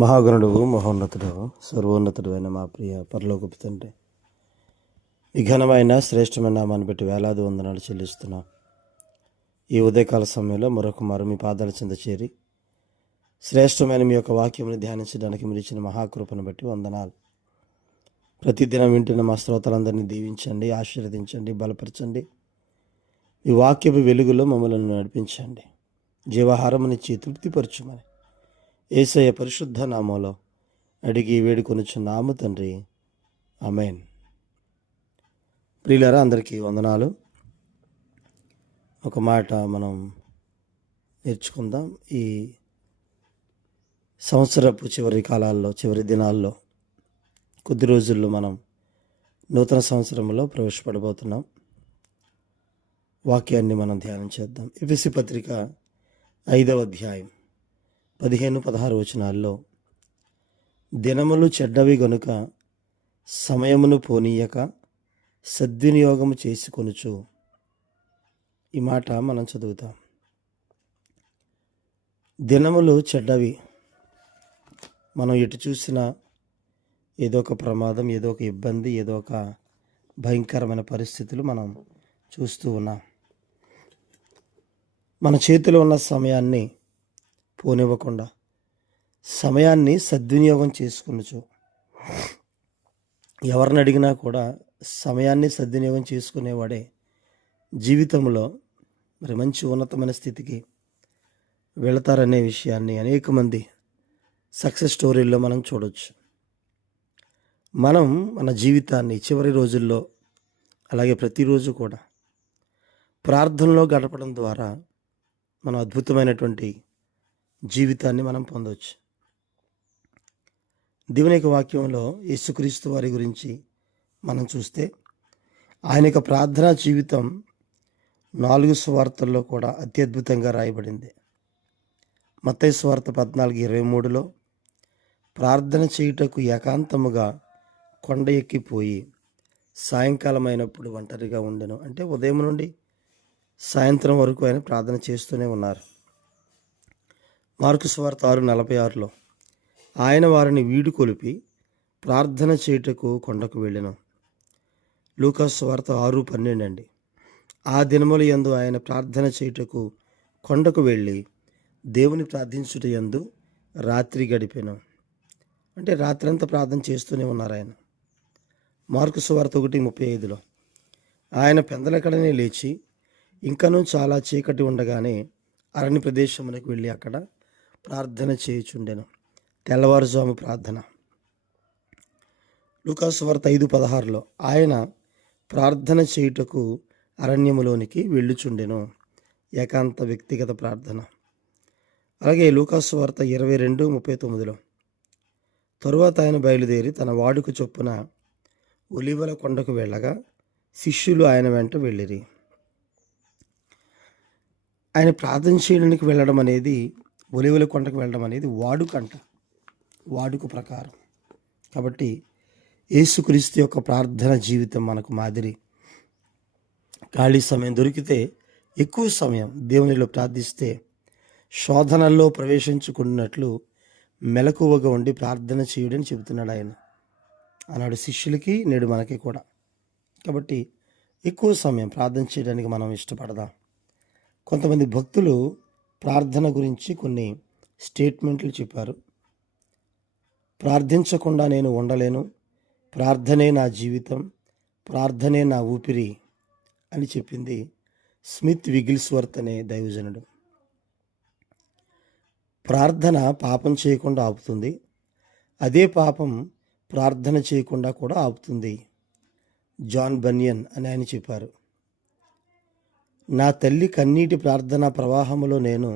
మహాగణుడు మహోన్నతుడు సర్వోన్నతుడు అయిన మా ప్రియ పరలోకపు తండ్రి, ఈ ఘనమైన శ్రేష్టమైన నామాన్ని బట్టి వేలాది వందనాలు చెల్లిస్తున్నాం. ఈ ఉదయకాల సమయంలో మరొక మారు మీ పాదాల చెంత చేరి శ్రేష్టమైన మీ యొక్క వాక్యముని ధ్యానించడానికి మీరు ఇచ్చిన మహాకృపను బట్టి వందనాలు. ప్రతిదినం వింటున్న మా శ్రోతలందరినీ దీవించండి, ఆశీర్వదించండి, బలపరచండి. ఈ వాక్యపు వెలుగులో మమ్మల్ని నడిపించండి, జీవాహారమునిచ్చి తృప్తిపరచుమని యేసయ్య పరిశుద్ధ నామంలో అడిగి వేడుకొనుచున్నాము తండ్రి, ఆమేన్. ప్రియులారా, అందరికీ వందనాలు. ఒక మాట మనం నేర్చుకుందాం. ఈ సంవత్సరపు చివరి కాలాల్లో, చివరి దినాల్లో, కొద్ది రోజుల్లో మనం నూతన సంవత్సరంలో ప్రవేశపడబోతున్నాం. వాక్యాన్ని మనం ధ్యానం చేద్దాం. ఎఫెసీ పత్రిక 5వ అధ్యాయం 15-16 వచనాల్లో, దినములు చెడ్డవి గనుక సమయమును పోనీయక సద్వినియోగము చేసుకొనుచు. ఈ మాట మనం చదువుతాం. దినములు చెడ్డవి. మనం ఎటు చూసినా ఏదో ఒక ప్రమాదం, ఏదో ఒక ఇబ్బంది, ఏదో ఒక భయంకరమైన పరిస్థితులు మనం చూస్తూ ఉన్నాం. మన చేతిలో ఉన్న సమయాన్ని పోనివ్వకుండా సమయాన్ని సద్వినియోగం చేసుకునొచ్చు. ఎవరిని అడిగినా కూడా సమయాన్ని సద్వినియోగం చేసుకునేవాడే జీవితంలో మరి మంచి ఉన్నతమైన స్థితికి వెళతారనే విషయాన్ని అనేక మంది సక్సెస్ స్టోరీల్లో మనం చూడవచ్చు. మనం మన జీవితాన్ని చివరి రోజుల్లో, అలాగే ప్రతిరోజు కూడా ప్రార్థనలో గడపడం ద్వారా మనం అద్భుతమైనటువంటి జీవితాన్ని మనం పొందవచ్చు. దేవుని యొక్క వాక్యంలో యేసుక్రీస్తు వారి గురించి మనం చూస్తే, ఆయన యొక్క ప్రార్థనా జీవితం 4 సువార్తల్లో కూడా అత్యద్భుతంగా రాయబడింది. మత్తయి సువార్త 14:23లో ప్రార్థన చేయుటకు ఏకాంతముగా కొండ ఎక్కిపోయి సాయంకాలం అయినప్పుడు ఒంటరిగా ఉండెను. అంటే ఉదయం నుండి సాయంత్రం వరకు ఆయన ప్రార్థన చేస్తూనే ఉన్నారు. మార్కు సువార్త 6:46లో ఆయన వారిని వీడుకొలిపి ప్రార్థన చేయుటకు కొండకు వెళ్ళెను. లూకా సువార్త 6:12 అండి. ఆ దినముల యందు ఆయన ప్రార్థన చేయుటకు కొండకు వెళ్ళి దేవుని ప్రార్థించుట యందు రాత్రి గడిపెను. అంటే రాత్రంతా ప్రార్థన చేస్తూనే ఉన్నారు ఆయన. మార్కు సువార్త 1:35లో ఆయన పెందలకడనే లేచి ఇంకనూ చాలా చీకటి ఉండగానే అరణ్య ప్రదేశమునకు వెళ్ళి అక్కడ ప్రార్థన చేయుచుండెను. తెల్లవారుజాము ప్రార్థన. లూకా సువార్త 5:16లో ఆయన ప్రార్థన చేయుటకు అరణ్యములోనికి వెళ్ళుచుండెను. ఏకాంత వ్యక్తిగత ప్రార్థన. అలాగే లూకా సువార్త 22:39లో తరువాత ఆయన బయలుదేరి తన వాడుక చొప్పున ఒలీవల కొండకు వెళ్ళగా శిష్యులు ఆయన వెంట వెళ్ళిరి. ఆయన ప్రార్థన చేయడానికి వెళ్ళడం అనేది, ఒలీవల కొండకు వెళ్ళడం అనేది వాడుక ప్రకారం. కాబట్టి యేసుక్రీస్తు యొక్క ప్రార్థన జీవితం మనకు మాదిరి. ఖాళీ సమయం దొరికితే ఎక్కువ సమయం దేవునిలో ప్రార్థిస్తే శోధనల్లో ప్రవేశించుకున్నట్లు మెలకువగా ఉండి ప్రార్థన చేయడని చెబుతున్నాడు ఆయన. ఆనాడు శిష్యులకి, నేడు మనకి కూడా. కాబట్టి ఎక్కువ సమయం ప్రార్థన చేయడానికి మనం ఇష్టపడదాం. కొంతమంది భక్తులు ప్రార్థన గురించి కొన్ని స్టేట్మెంట్లు చెప్పారు. ప్రార్థించకుండా నేను ఉండలేను, ప్రార్థనే నా జీవితం, ప్రార్థనే నా ఊపిరి అని చెప్పింది స్మిత్ విగిల్స్వర్త్ అనే దైవజనుడు. ప్రార్థన పాపం చేయకుండా ఆపుతుంది, అదే పాపం ప్రార్థన చేయకుండా కూడా ఆపుతుంది. జాన్ బనియన్ అని ఆయన చెప్పారు. నా తల్లి కన్నీటి ప్రార్థనా ప్రవాహములో నేను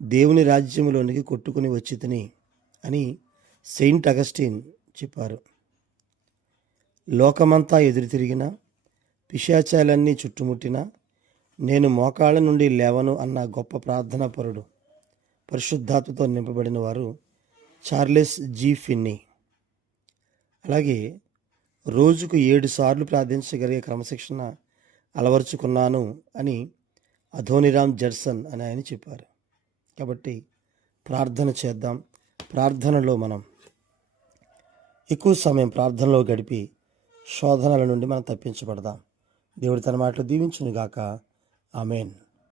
దేవుని రాజ్యములోనికి కొట్టుకుని వచ్చితిని అని సెయింట్ అగస్టిన్ చెప్పారు. లోకమంతా ఎదురు తిరిగినా, పిశాచాలన్నీ చుట్టుముట్టినా నేను మోకాళ్ళ నుండి లేవను అన్న గొప్ప ప్రార్థనా పరుడు, పరిశుద్ధాత్మతో నింపబడిన వారు చార్లెస్ జీ ఫిన్నీ. అలాగే రోజుకు 7 సార్లు ప్రార్థించగలిగే క్రమశిక్షణ అలవరుచుకున్నాను అని అధోనిరామ్ జడ్సన్ అని ఆయన చెప్పారు. కాబట్టి ప్రార్థన చేద్దాం, ప్రార్థనలో మనం ఎక్కువ సమయం ప్రార్థనలో గడిపి శోధనల నుండి మనం తప్పించబడదాం. దేవుడి తన మాటలు దీవించును గాక. ఆమేన్.